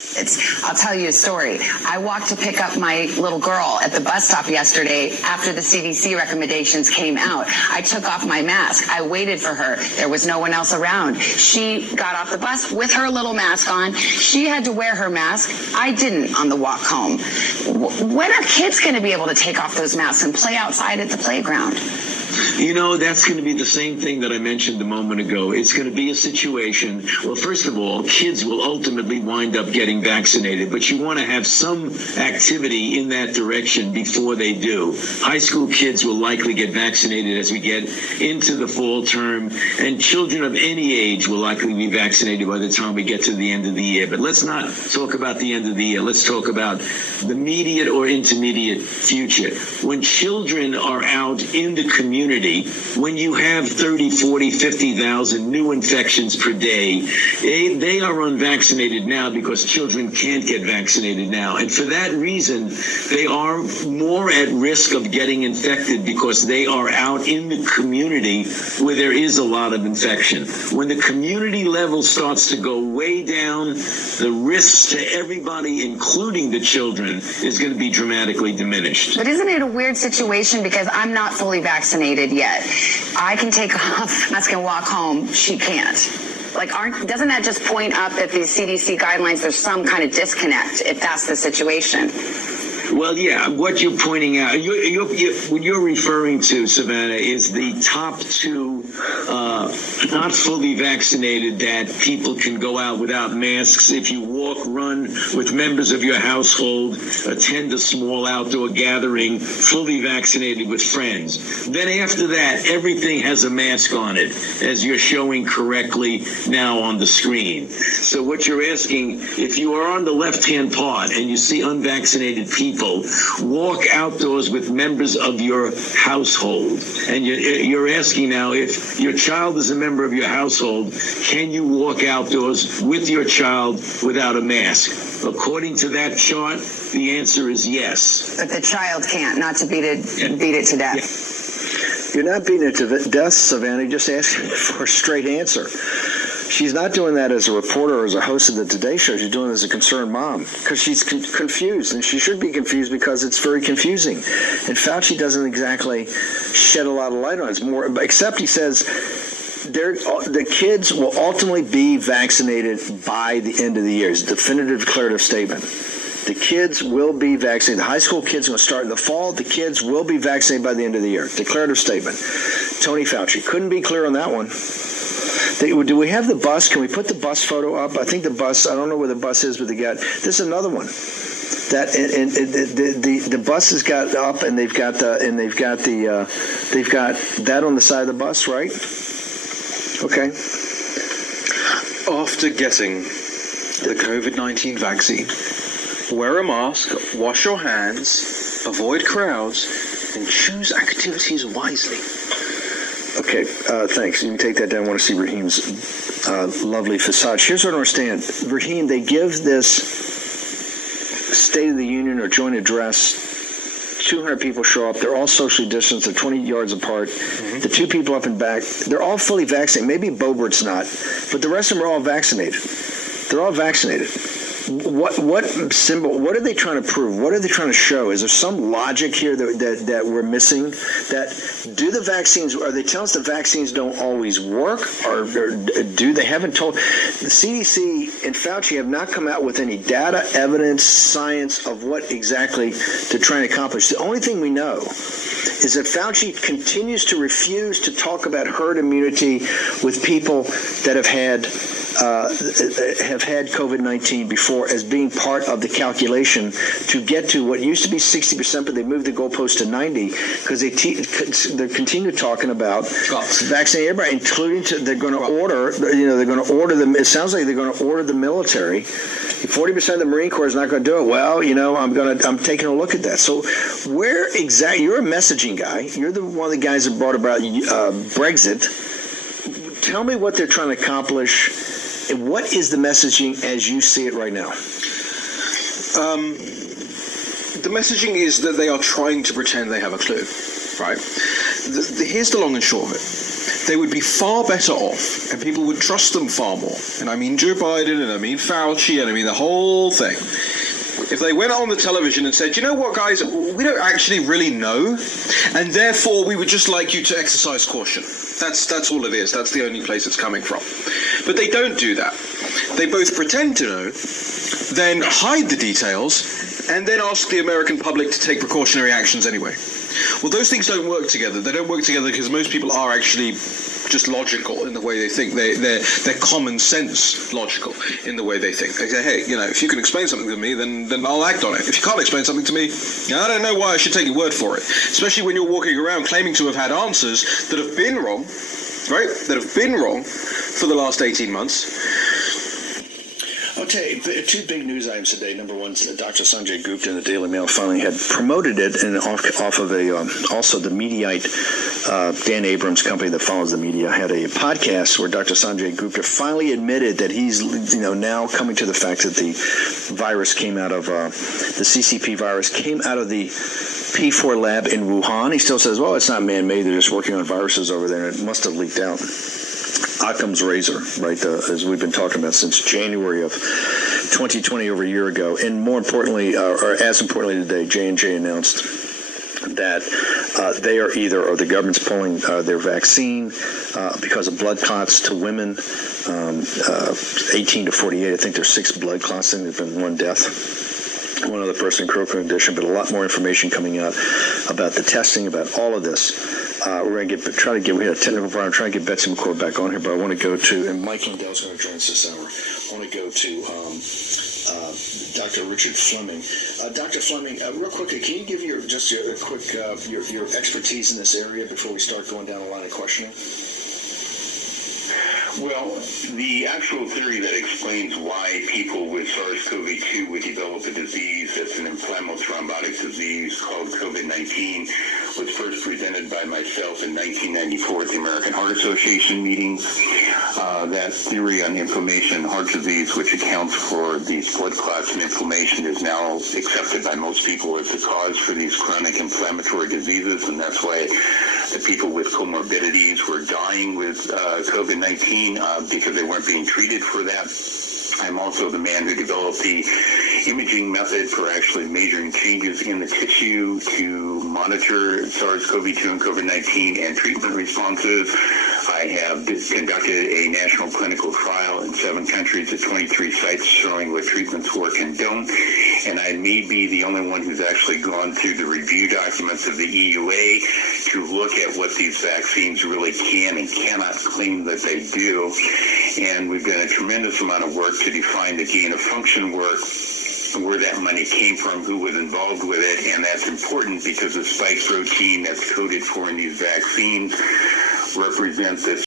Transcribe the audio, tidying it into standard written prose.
I'll tell you a story. I walked to pick up my little girl at the bus stop yesterday after the CDC recommendations came out. I took off my mask. I waited for her. There was no one else around. She got off the bus with her little mask on. She had to wear her mask. I didn't on the walk home. When are kids going to be able to take off those masks and play outside at the playground? You know, that's going to be the same thing that I mentioned a moment ago. It's going to be a situation, well, first of all, kids will ultimately wind up getting vaccinated, but you want to have some activity in that direction before they do. High school kids will likely get vaccinated as we get into the fall term, and children of any age will likely be vaccinated by the time we get to the end of the year. But let's not talk about the end of the year. Let's talk about the immediate or intermediate future. When children are out in the community, when you have 30, 40, 50,000 new infections per day, they are unvaccinated now because children can't get vaccinated now. And for that reason, they are more at risk of getting infected because they are out in the community where there is a lot of infection. When the community level starts to go way down, the risks to everybody, including the children, is going to be dramatically diminished. But isn't it a weird situation because I'm not fully vaccinated yet? I can take off mask and walk home. She can't. Like, doesn't that just point up that these CDC guidelines, there's some kind of disconnect if that's the situation? Well, yeah, what you're pointing out, what you're referring to, Savannah, is the top two not fully vaccinated that people can go out without masks. If you walk, run with members of your household, attend a small outdoor gathering, fully vaccinated with friends. Then after that, everything has a mask on it, as you're showing correctly now on the screen. So what you're asking, if you are on the left-hand part and you see unvaccinated people, walk outdoors with members of your household. And you're asking now, if your child is a member of your household, can you walk outdoors with your child without a mask? According to that chart, the answer is yes. But the child can't, not to beat it to death. You're not beating it to death, Savannah. You're just asking for a straight answer. She's not doing that as a reporter or as a host of the Today Show. She's doing it as a concerned mom because she's confused, and she should be confused because it's very confusing. And Fauci doesn't exactly shed a lot of light on it. It's more, except he says the kids will ultimately be vaccinated by the end of the year. It's a definitive declarative statement. The kids will be vaccinated. The high school kids are going to start in the fall. The kids will be vaccinated by the end of the year. Declarative statement. Tony Fauci couldn't be clear on that one. Do we have the bus? Can we put the bus photo up? I think the bus, I don't know where the bus is, but this is another one. That the bus has got up, and they've got that on the side of the bus, right? Okay. After getting the COVID-19 vaccine, wear a mask, wash your hands, avoid crowds, and choose activities wisely. Okay, thanks. You can take that down. I want to see Raheem's lovely facade. Here's what I understand. Raheem, they give this State of the Union or joint address, 200 people show up. They're all socially distanced. They're 20 yards apart. Mm-hmm. The two people up and back, they're all fully vaccinated. Maybe Bobert's not, but the rest of them are all vaccinated. They're all vaccinated. What symbol? What are they trying to prove? What are they trying to show? Is there some logic here that we're missing? That do the vaccines? Are they telling us the vaccines don't always work, or do they haven't told? The CDC and Fauci have not come out with any data, evidence, science of what exactly they're trying to accomplish. The only thing we know is that Fauci continues to refuse to talk about herd immunity with people that have had COVID-19 before as being part of the calculation to get to what used to be 60%, but they moved the goalpost to 90 because they continue talking about vaccinating everybody, including they're going to order. They're going to order them. It sounds like they're going to order the military. 40% of the Marine Corps is not going to do it. Well, I'm taking a look at that. So where exactly? You're a messaging guy. You're one of the guys that brought about Brexit. Tell me what they're trying to accomplish. What is the messaging as you see it right now? The messaging is that they are trying to pretend they have a clue, right? Here's the long and short of it. they would be far better off, and people would trust them far more. And I mean Joe Biden, and I mean Fauci, and I mean the whole thing. If they went on the television and said, you know what, guys, we don't actually really know, and therefore we would just like you to exercise caution. That's all it is. That's the only place it's coming from. But they don't do that. They both pretend to know, then hide the details, and then ask the American public to take precautionary actions anyway. Well, those things don't work together. They don't work together because most people are actually just logical in the way they think. They're common sense logical in the way they think. They say, hey, if you can explain something to me, then I'll act on it. If you can't explain something to me, I don't know why I should take your word for it. Especially when you're walking around claiming to have had answers that have been wrong, right? That have been wrong for the last 18 months. Okay, two big news items today. Number one, Dr. Sanjay Gupta in the Daily Mail finally had promoted it, and off of also the Mediaite, Dan Abrams' company that follows the media, had a podcast where Dr. Sanjay Gupta finally admitted that he's now coming to the fact that the virus came out of the CCP virus came out of the P4 lab in Wuhan. He still says, well, it's not man-made. They're just working on viruses over there, and it must have leaked out. Occam's razor, right, as we've been talking about since January of 2020, over a year ago. And more importantly, or as importantly today, J&J announced that they are or the government's pulling their vaccine because of blood clots to women, 18 to 48. I think there's 6 blood clots, and there's been 1 death. One other person in critical condition, but a lot more information coming out about the testing, about all of this. We're going to we had a technical problem, trying to get Betsy McCord back on here, but I want to go to, and Mike Lindell's going to join us this hour. I want to go to Dr. Richard Fleming. Dr. Fleming, real quickly, can you give your expertise in this area before we start going down a line of questioning? Well, the actual theory that explains why people with SARS-CoV-2 would develop a disease that's an inflammatory thrombotic disease called COVID-19 was first presented by myself in 1994 at the American Heart Association meetings. That theory on inflammation and heart disease, which accounts for these blood clots and inflammation, is now accepted by most people as the cause for these chronic inflammatory diseases, and that's why the people with comorbidities were dying with COVID-19 because they weren't being treated for that. I'm also the man who developed the imaging method for actually measuring changes in the tissue to monitor SARS-CoV-2 and COVID-19 and treatment responses. I have conducted a national clinical trial in 7 countries at 23 sites showing what treatments work and don't. And I may be the only one who's actually gone through the review documents of the EUA to look at what these vaccines really can and cannot claim that they do. And we've done a tremendous amount of work to define the gain of function work, where that money came from, who was involved with it, and that's important because the spike protein that's coded for in these vaccines represents this